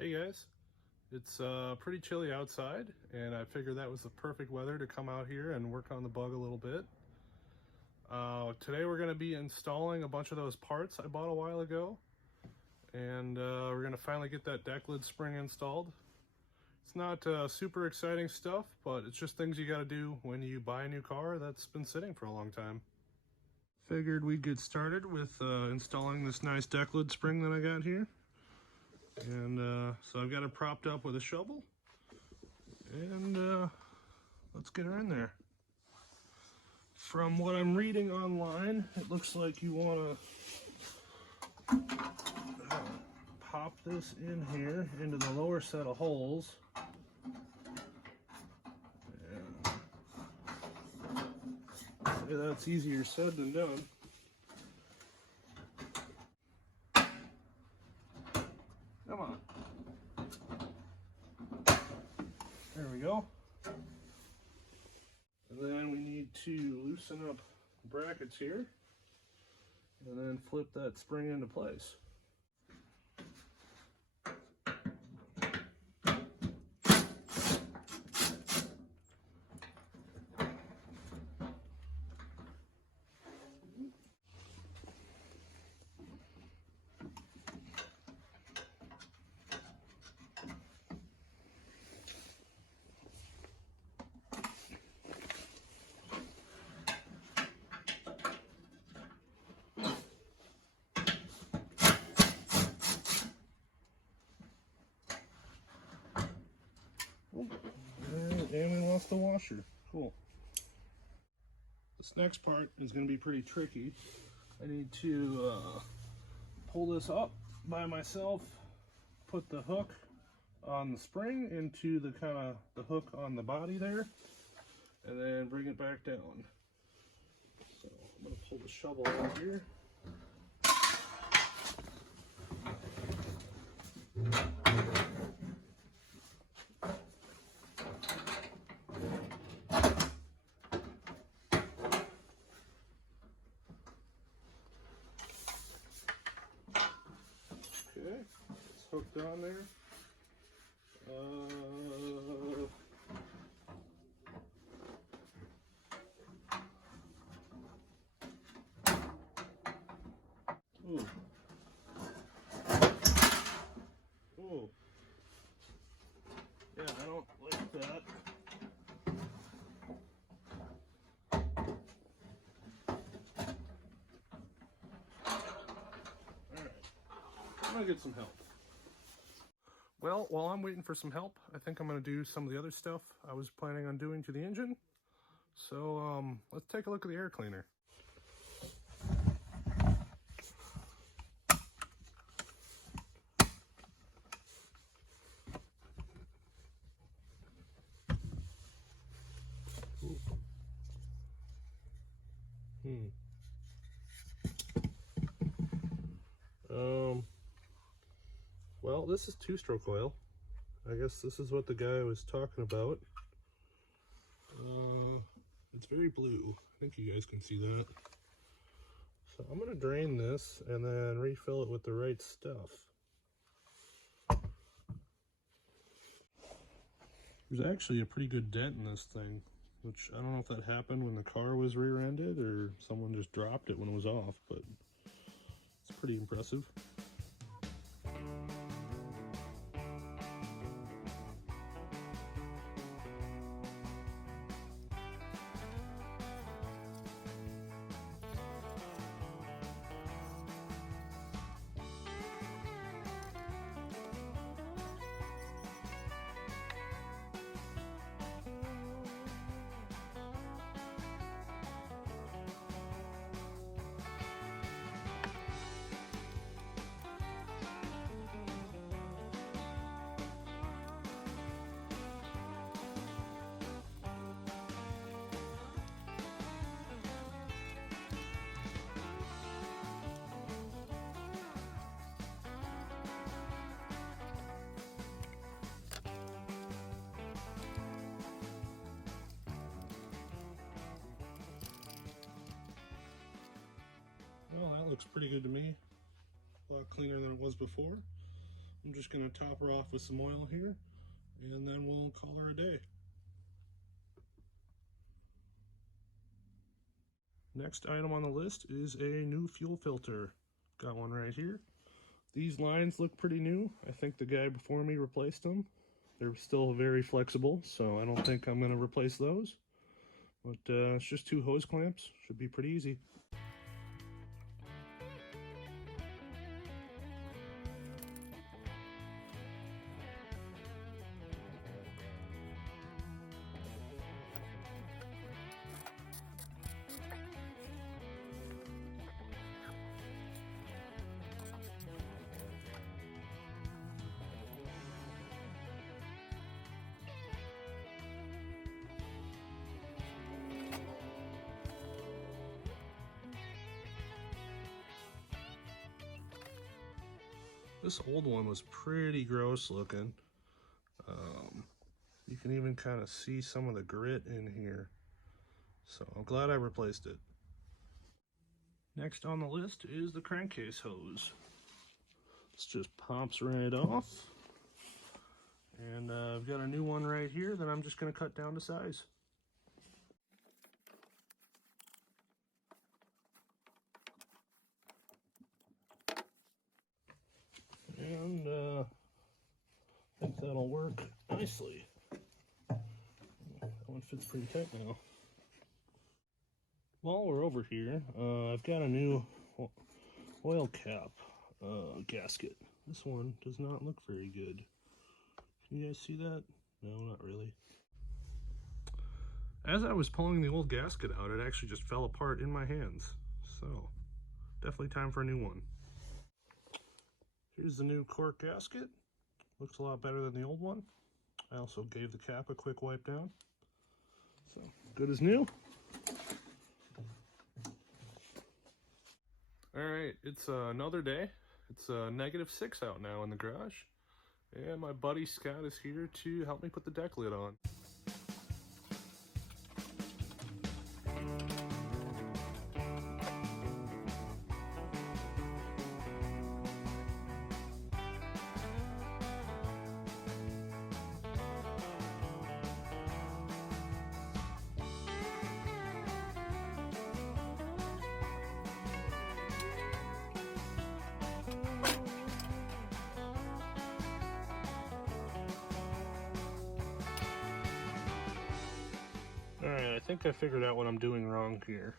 Hey guys, it's pretty chilly outside, and I figured that was the perfect weather to come out here and work on the bug a little bit. Today we're going to be installing a bunch of those parts I bought a while ago, and we're going to finally get that Decklid Spring installed. It's not super exciting stuff, but it's just things you got to do when you buy a new car that's been sitting for a long time. Figured we'd get started with installing this nice Decklid Spring that I got here. And so I've got it propped up with a shovel, and let's get her in there. From what I'm reading online, it looks like you want to pop this in here into the lower set of holes. Yeah. That's easier said than done. Come on. There we go. And then we need to loosen up the brackets here and then flip that spring into place. And we lost the washer. Cool. This next part is going to be pretty tricky. I need to pull this up by myself, put the hook on the spring into the the hook on the body there, and then bring it back down. So I'm going to pull the shovel out here. Okay, it's hooked on there. Ooh. Ooh. Yeah, I don't like that. Alright, I'm gonna get some help. Well, while I'm waiting for some help, I think I'm going to do some of the other stuff I was planning on doing to the engine. So let's take a look at the air cleaner. Well, this is two-stroke oil. I guess this is what the guy was talking about. It's very blue. I think you guys can see that. So I'm going to drain this and then refill it with the right stuff. There's actually a pretty good dent in this thing, which I don't know if that happened when the car was rear-ended or someone just dropped it when it was off, but it's pretty impressive. Well, that looks pretty good to me. A lot cleaner than it was before. I'm I'm just going to top her off with some oil here, and then we'll call her a day. Next item on the list is a new fuel filter. Got one right here. These lines look pretty new. I think the guy before me replaced them. They're still very flexible, so I don't think I'm going to replace those. But it's just 2 hose clamps. Should be pretty easy. This old one was pretty gross looking. You can even kind of see some of the grit in here. So I'm glad I replaced it. Next on the list is the crankcase hose. This just pops right off. And I've got a new one right here that I'm just going to cut down to size. And I think that'll work nicely. That one fits pretty tight now. While we're over here, I've got a new oil cap gasket. This one does not look very good. Can you guys see that? No, not really. As I was pulling the old gasket out, it actually just fell apart in my hands. So, definitely time for a new one. Here's the new cork gasket. Looks a lot better than the old one. I also gave the cap a quick wipe down. So, good as new. Alright, it's another day. It's -6 out now in the garage. And my buddy Scott is here to help me put the deck lid on. Alright, I think I figured out what I'm doing wrong here.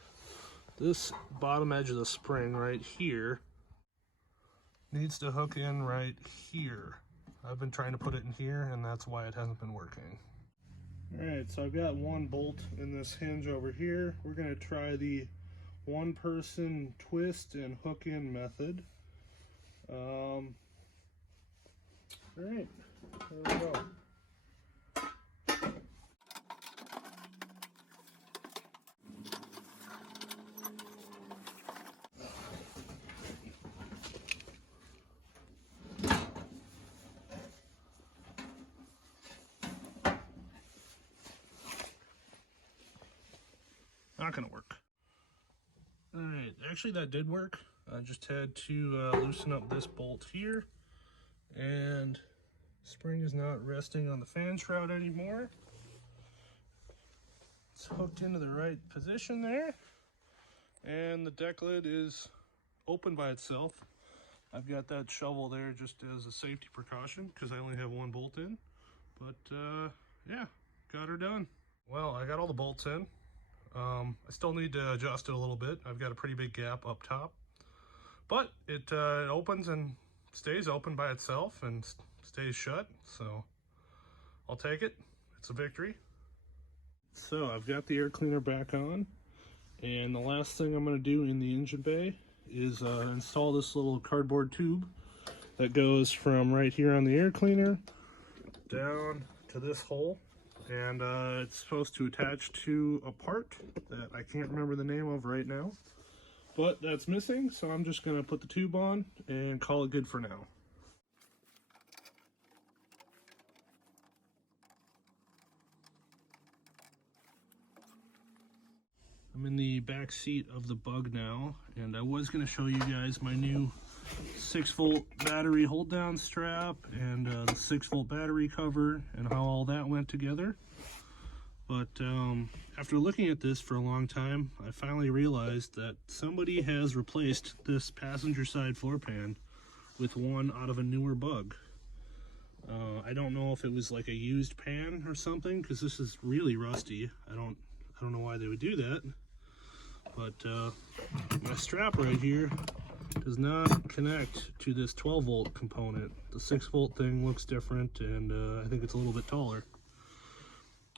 This bottom edge of the spring right here needs to hook in right here. I've been trying to put it in here, and that's why it hasn't been working. Alright, so I've got one bolt in this hinge over here. We're going to try the one-person twist and hook in method. Alright, there we go. Not gonna work. Alright, actually that did work. I just had to loosen up this bolt here, and spring is not resting on the fan shroud anymore. It's hooked into the right position there, and the deck lid is open by itself. I've got that shovel there just as a safety precaution because I only have one bolt in, but yeah, got her done. Well, I got all the bolts in. I still need to adjust it a little bit. I've got a pretty big gap up top, but it opens and stays open by itself and stays shut, so I'll take it. It's a victory. So I've got the air cleaner back on, and the last thing I'm going to do in the engine bay is install this little cardboard tube that goes from right here on the air cleaner down to this hole. And it's supposed to attach to a part that I can't remember the name of right now, but that's missing, so I'm just going to put the tube on and call it good for now. I'm in the back seat of the Bug now, and I was going to show you guys my new 6-volt battery hold down strap and the 6-volt battery cover and how all that went together. But after looking at this for a long time, I finally realized that somebody has replaced this passenger side floor pan with one out of a newer bug. I don't know if it was like a used pan or something, because this is really rusty. I don't know why they would do that. But my strap right here does not connect to this 12-volt component. The 6-volt thing looks different, and I think it's a little bit taller.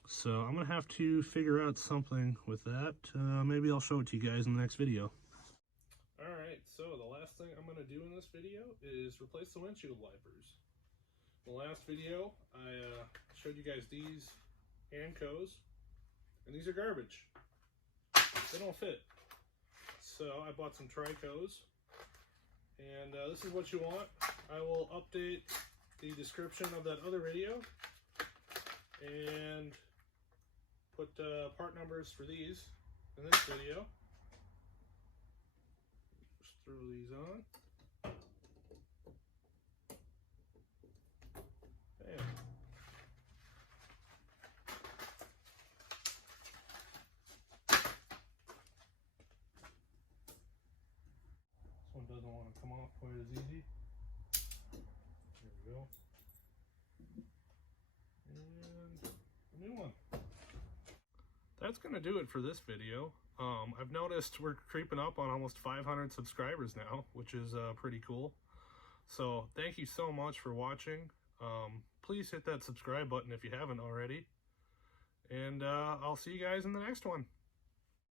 So I'm gonna have to figure out something with that. Maybe I'll show it to you guys in the next video. Alright, so the last thing I'm gonna do in this video is replace the windshield wipers. In the last video, I showed you guys these Crankcase, and these are garbage. They don't fit. So I bought some Tricos, and this is what you want. I will update the description of that other video and put part numbers for these in this video. Just throw these on. Bam. This one doesn't want to come off quite as easy. There we go. And a new one. That's going to do it for this video. I've noticed we're creeping up on almost 500 subscribers now, which is pretty cool. So thank you so much for watching. Please hit that subscribe button if you haven't already. And I'll see you guys in the next one.